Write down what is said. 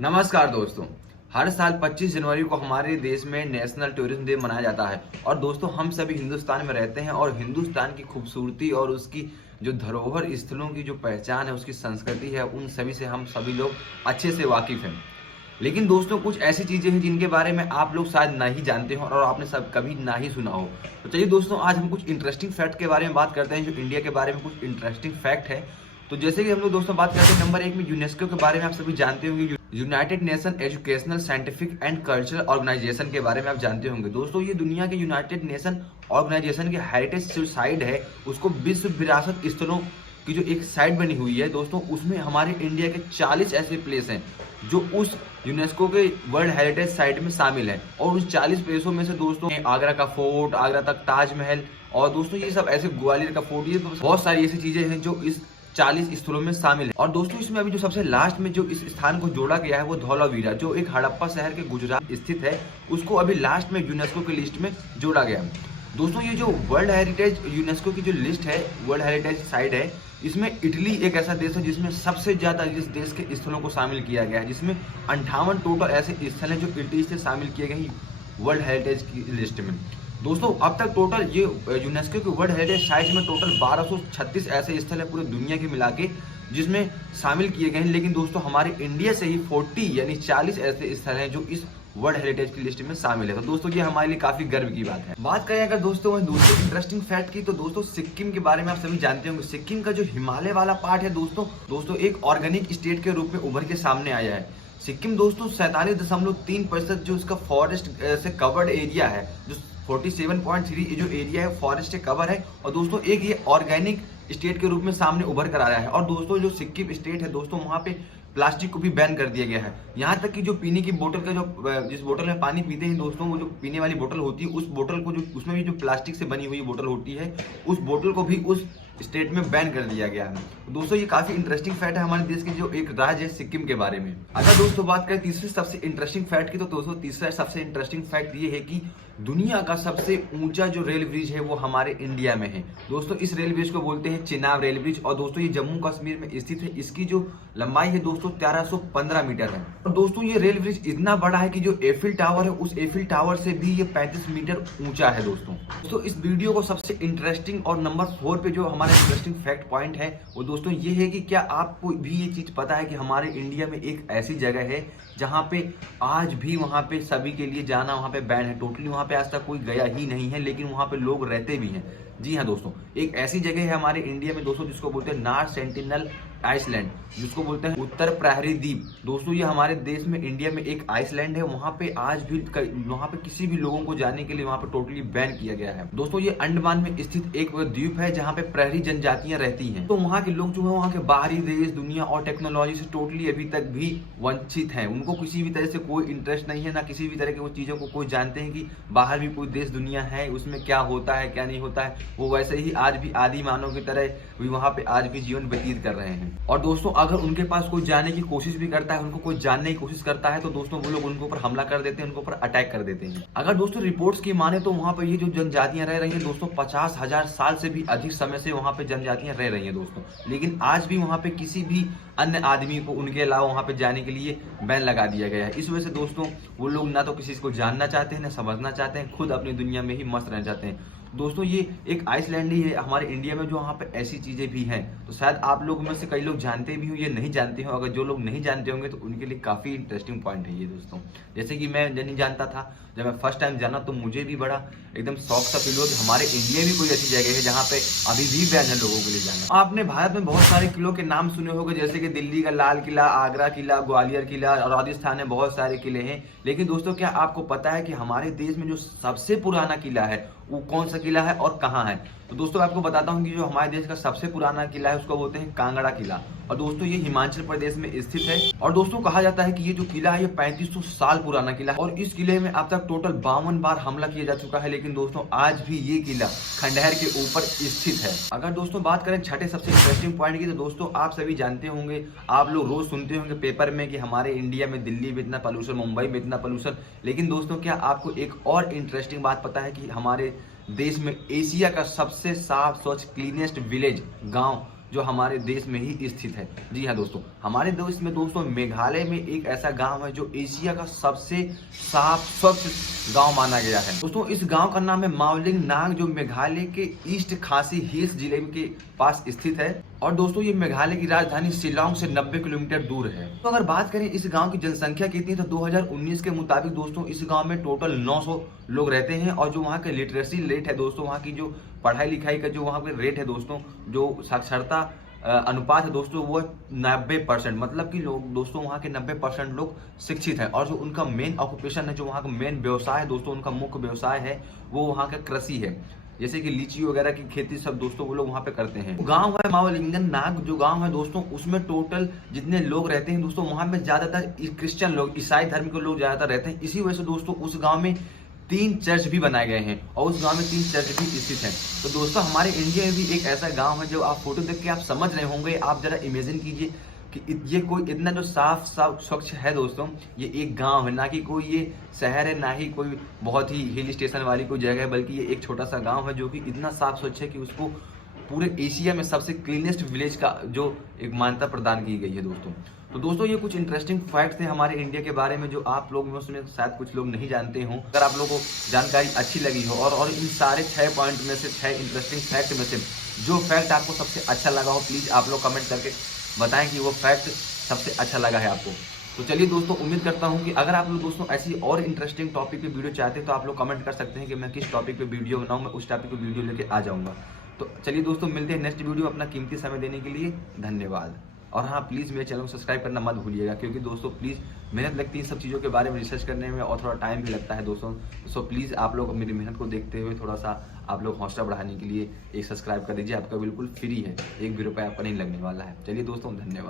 नमस्कार दोस्तों। हर साल 25 जनवरी को हमारे देश में नेशनल टूरिज्म डे मनाया जाता है और दोस्तों हम सभी हिंदुस्तान में रहते हैं और हिंदुस्तान की खूबसूरती और उसकी जो धरोहर स्थलों की जो पहचान है, उसकी संस्कृति है, उन सभी से हम सभी लोग अच्छे से वाकिफ हैं। लेकिन दोस्तों कुछ ऐसी चीजें हैं जिनके बारे में आप लोग शायद ना ही जानते हो और आपने सब कभी ना ही सुना हो। तो चलिए दोस्तों, आज हम कुछ इंटरेस्टिंग फैक्ट के बारे में बात करते हैं, जो इंडिया के बारे में कुछ इंटरेस्टिंग फैक्ट है। तो जैसे कि हम लोग दोस्तों बात करते हैं नंबर 1 में यूनेस्को के बारे में। आप सभी जानते होंगे United Nation Educational Scientific and Cultural Organization के बारे में आप जानते होंगे। दोस्तों ये दुनिया के यूनाइटेड नेशन ऑर्गेनाइजेशन के हेरिटेज जो साइट है, उसको विश्व विरासत स्थलों की जो एक साइट बनी हुई है दोस्तों, उसमें हमारे इंडिया के 40 ऐसे प्लेस हैं जो उस यूनेस्को के वर्ल्ड हेरिटेज साइट में शामिल है। और उस 40 प्लेसों में से दोस्तों आगरा का फोर्ट, आगरा तक ताजमहल, और दोस्तों ये सब ऐसे ग्वालियर का फोर्ट, ये बहुत सारी ऐसी चीजें हैं जो इस 40 स्थलों में शामिल है। और दोस्तों इसमें अभी जो सबसे लास्ट में जो इस स्थान को जोड़ा गया है वो धौलावीरा, जो एक हड़प्पा शहर के गुजरात स्थित है, उसको अभी लास्ट में यूनेस्को की लिस्ट में जोड़ा गया है। दोस्तों ये जो वर्ल्ड हेरिटेज यूनेस्को की जो लिस्ट है, वर्ल्ड हेरिटेज साइट है, इसमें इटली एक ऐसा देश है जिसमें सबसे ज्यादा इस देश के स्थलों को शामिल किया गया है, जिसमें 58 टोटल ऐसे स्थल हैं जो इटली से शामिल किए गए हैं वर्ल्ड हेरिटेज की लिस्ट में। दोस्तों अब तक टोटल ये यूनेस्को के वर्ल्ड हेरिटेज साइट में टोटल 1236 ऐसे स्थल है पूरे दुनिया के मिला के जिसमें शामिल किए गए हैं। लेकिन दोस्तों हमारे इंडिया से ही 40 यानी 40 ऐसे स्थल हैं जो इस वर्ल्ड हेरिटेज की लिस्ट में शामिल है। तो दोस्तों ये हमारे लिए काफी गर्व की बात है। बात करें अगर दोस्तों दूसरे इंटरेस्टिंग फैक्ट की, तो दोस्तों सिक्किम के बारे में आप सभी जानते होंगे। सिक्किम का जो हिमालय वाला पार्ट है दोस्तों एक ऑर्गेनिक स्टेट के रूप में उभर के सामने आया है। सिक्किम दोस्तों 47.3% जो उसका फॉरेस्ट से कवर्ड एरिया है, जो 47.3 जो एरिया है फॉरेस्ट से कवर है, और दोस्तों एक ये ऑर्गेनिक स्टेट के रूप में सामने उभर कर आया है। और दोस्तों जो सिक्किम स्टेट है दोस्तों, वहाँ पे प्लास्टिक को भी बैन कर दिया गया है। यहाँ तक कि जो पीने की बोतल का जो जिस बोतल में पानी पीते हैं दोस्तों, वो जो पीने वाली बोतल होती है, उस बोतल को जो उसमें भी जो प्लास्टिक से बनी हुई बोतल होती है, उस बोतल को भी उस स्टेट में बैन कर दिया गया है। दोस्तों ये काफी इंटरेस्टिंग फैक्ट है हमारे देश की जो एक राज्य है सिक्किम के बारे में। अगर दोस्तों बात करें तीसरे सबसे इंटरेस्टिंग फैक्ट की, तो दोस्तों तीसरा सबसे इंटरेस्टिंग फैक्ट ये है कि दुनिया का सबसे ऊंचा जो रेल ब्रिज है वो हमारे इंडिया में है। दोस्तों इस रेल ब्रिज को बोलते हैं चिनाब रेल ब्रिज, और दोस्तों ये जम्मू कश्मीर में स्थित है। इसकी जो लंबाई है दोस्तों 1315 मीटर है। और दोस्तों ये रेल ब्रिज इतना बड़ा है कि जो एफिल टावर है, उस एफिल टावर से भी ये 35 मीटर ऊंचा है दोस्तों इस वीडियो को सबसे इंटरेस्टिंग और नंबर 4 पे जो हमारा इंटरेस्टिंग फैक्ट पॉइंट है वो दोस्तों ये है कि क्या आपको भी ये चीज पता है कि हमारे इंडिया में एक ऐसी जगह है जहाँ पे आज भी वहाँ पे सभी के लिए जाना वहाँ पे बैन है। टोटली वहाँ पे आज तक कोई गया ही नहीं है, लेकिन वहाँ पे लोग रहते भी हैं। जी हाँ दोस्तों, एक ऐसी जगह है हमारे इंडिया में दोस्तों जिसको बोलते हैं नॉर्थ सेंटिनल आइसलैंड, जिसको बोलते हैं उत्तर प्रहरी द्वीप। दोस्तों ये हमारे देश में इंडिया में एक आइसलैंड है। वहाँ पे आज भी वहाँ पे किसी भी लोगों को जाने के लिए वहाँ पे टोटली बैन किया गया है। दोस्तों ये अंडमान में स्थित एक द्वीप है जहाँ पे प्रहरी जनजातियां रहती हैं। तो वहाँ के लोग जो है वहाँ के बाहरी देश, दुनिया और टेक्नोलॉजी से टोटली अभी तक भी वंचित हैं। उनको किसी भी तरह से कोई इंटरेस्ट नहीं है, ना किसी भी तरह की वो चीजों को कोई जानते हैं कि बाहर भी कोई देश दुनिया है, उसमें क्या होता है क्या नहीं होता है। वो वैसे ही आज भी आदि मानव की तरह भी वहाँ पे आज भी जीवन व्यतीत कर रहे हैं। और दोस्तों अगर उनके पास कोई जाने की कोशिश भी करता है, उनको कोई जानने की कोशिश करता है, तो दोस्तों वो लोग उनके ऊपर हमला कर देते हैं, उनके ऊपर अटैक कर देते हैं। अगर दोस्तों रिपोर्ट्स की माने तो वहाँ पे ये जो जनजातियां रह रही हैं दोस्तों 50,000 साल से भी अधिक समय से वहाँ पे जनजातियां रह रही हैं दोस्तों। लेकिन आज भी वहाँ पे किसी भी अन्य आदमी को उनके अलावा वहाँ पे जाने के लिए बैन लगा दिया गया है। इस वजह से दोस्तों वो लोग ना तो किसी को जानना चाहते हैं, ना समझना चाहते हैं, खुद अपनी दुनिया में ही मस्त रहना चाहते हैं। दोस्तों ये एक आइसलैंड ही है हमारे इंडिया में जो वहाँ पे ऐसी चीजें भी हैं। तो शायद आप लोग में से कई लोग जानते भी हो या नहीं जानते हो। अगर जो लोग नहीं जानते होंगे तो उनके लिए काफी इंटरेस्टिंग पॉइंट है ये दोस्तों। जैसे कि मैं नहीं जानता था, जब मैं फर्स्ट टाइम जाना तो मुझे भी बड़ा एकदम शौक सा फील हुआ कि हमारे इंडिया में कोई ऐसी जगह है जहाँ पे अभी भी बैन है लोगों के लिए जाना। आपने भारत में बहुत सारे किलों के नाम सुने होंगे, जैसे कि दिल्ली का लाल किला, आगरा किला, ग्वालियर किला, और राजस्थान में बहुत सारे किले हैं। लेकिन दोस्तों क्या आपको पता है कि हमारे देश में जो सबसे पुराना किला है वो कौन सा किला है और कहाँ है? तो दोस्तों आपको बताता हूँ कि जो हमारे देश का सबसे पुराना किला है उसको बोलते हैं कांगड़ा किला, और दोस्तों ये हिमाचल प्रदेश में स्थित है। और दोस्तों कहा जाता है कि ये जो किला है ये 3500 साल पुराना किला है, और इस किले में अब तक टोटल 52 बार हमला किया जा चुका है। लेकिन दोस्तों आज भी ये किला खंडहर के ऊपर स्थित है। अगर दोस्तों बात करें छठे सबसे इंटरेस्टिंग पॉइंट की, तो दोस्तों आप सभी जानते होंगे, आप लोग रोज सुनते होंगे पेपर में कि हमारे इंडिया में दिल्ली में इतना पॉल्यूशन, मुंबई में इतना पॉल्यूशन। लेकिन दोस्तों क्या आपको एक और इंटरेस्टिंग बात पता है कि हमारे देश में एशिया का सबसे साफ स्वच्छ क्लीनेस्ट विलेज गांव जो हमारे देश में ही स्थित है। जी हाँ दोस्तों, हमारे देश में दोस्तों मेघालय में एक ऐसा गांव है जो एशिया का सबसे साफ स्वच्छ गांव माना गया है। दोस्तों इस गांव का नाम है मावलिंग नाग, जो मेघालय के ईस्ट खासी हिल्स जिले के पास स्थित है। और दोस्तों ये मेघालय की राजधानी शिलांग से 90 किलोमीटर दूर है। तो अगर बात करें इस गांव की जनसंख्या कितनी है, तो 2019 के मुताबिक दोस्तों इस गांव में टोटल 900 लोग रहते हैं। और जो वहाँ के लिटरेसी रेट है दोस्तों, वहाँ की जो पढ़ाई लिखाई का जो वहाँ पे रेट है दोस्तों, जो साक्षरता अनुपात है दोस्तों, वो 90%। मतलब कि लोग दोस्तों वहाँ के 90% लोग शिक्षित हैं। और जो उनका मेन ऑक्यूपेशन है, जो वहाँ का मेन व्यवसाय है दोस्तों, उनका मुख्य व्यवसाय है वो वहाँ का कृषि है, जैसे कि लीची वगैरह की खेती सब दोस्तों वो लोग वहाँ पे करते हैं। गांव है मावलिंगन नाग जो गांव है दोस्तों, उसमें टोटल जितने लोग रहते हैं दोस्तों, वहाँ में ज्यादातर क्रिश्चियन लोग, ईसाई धर्म के लोग ज्यादातर रहते हैं। इसी वजह से दोस्तों उस गाँव में 3 चर्च भी बनाए गए हैं और उस गांव में 3 चर्च भी स्थित हैं। तो दोस्तों हमारे इंडिया में भी एक ऐसा गांव है जो आप फोटो देख के आप समझ रहे होंगे। आप जरा इमेजिन कीजिए कि ये कोई इतना जो साफ स्वच्छ है दोस्तों, ये एक गांव है, ना कि कोई ये शहर है, ना ही कोई बहुत ही हिल स्टेशन वाली कोई जगह है, बल्कि ये एक छोटा सा गांव है जो कि इतना साफ स्वच्छ है कि उसको पूरे एशिया में सबसे क्लीनेस्ट विलेज का जो एक मान्यता प्रदान की गई है दोस्तों। तो दोस्तों ये कुछ इंटरेस्टिंग फैक्ट्स थे हमारे इंडिया के बारे में जो आप लोग उसमें शायद कुछ लोग नहीं जानते हों। अगर आप लोगों को जानकारी अच्छी लगी हो और इन सारे 6 पॉइंट में से 6 इंटरेस्टिंग फैक्ट में से जो फैक्ट आपको सबसे अच्छा लगा हो, प्लीज़ आप लोग कमेंट करके बताएं कि वो फैक्ट सबसे अच्छा लगा है आपको। तो चलिए दोस्तों, उम्मीद करता हूँ कि अगर आप लोग दोस्तों ऐसी और इंटरेस्टिंग टॉपिक पे वीडियो चाहते हैं तो आप लोग कमेंट कर सकते हैं कि मैं किस टॉपिक पे वीडियो बनाऊँ, मैं उस टॉपिक पे वीडियो लेके आ जाऊँगा। तो चलिए दोस्तों, मिलते हैं नेक्स्ट वीडियो। अपना कीमती समय देने के लिए धन्यवाद। और हाँ, प्लीज़ मेरे चैनल को सब्सक्राइब करना मत भूलिएगा, क्योंकि दोस्तों प्लीज़ मेहनत लगती है सब चीज़ों के बारे में रिसर्च करने में और थोड़ा टाइम भी लगता है दोस्तों। सो प्लीज़ आप लोग मेरी मेहनत को देखते हुए थोड़ा सा आप लोग हौसला बढ़ाने के लिए एक सब्सक्राइब कर दीजिए। आपका बिल्कुल फ्री है, 1 भी रुपये आपका नहीं लगने वाला है। चलिए दोस्तों, धन्यवाद।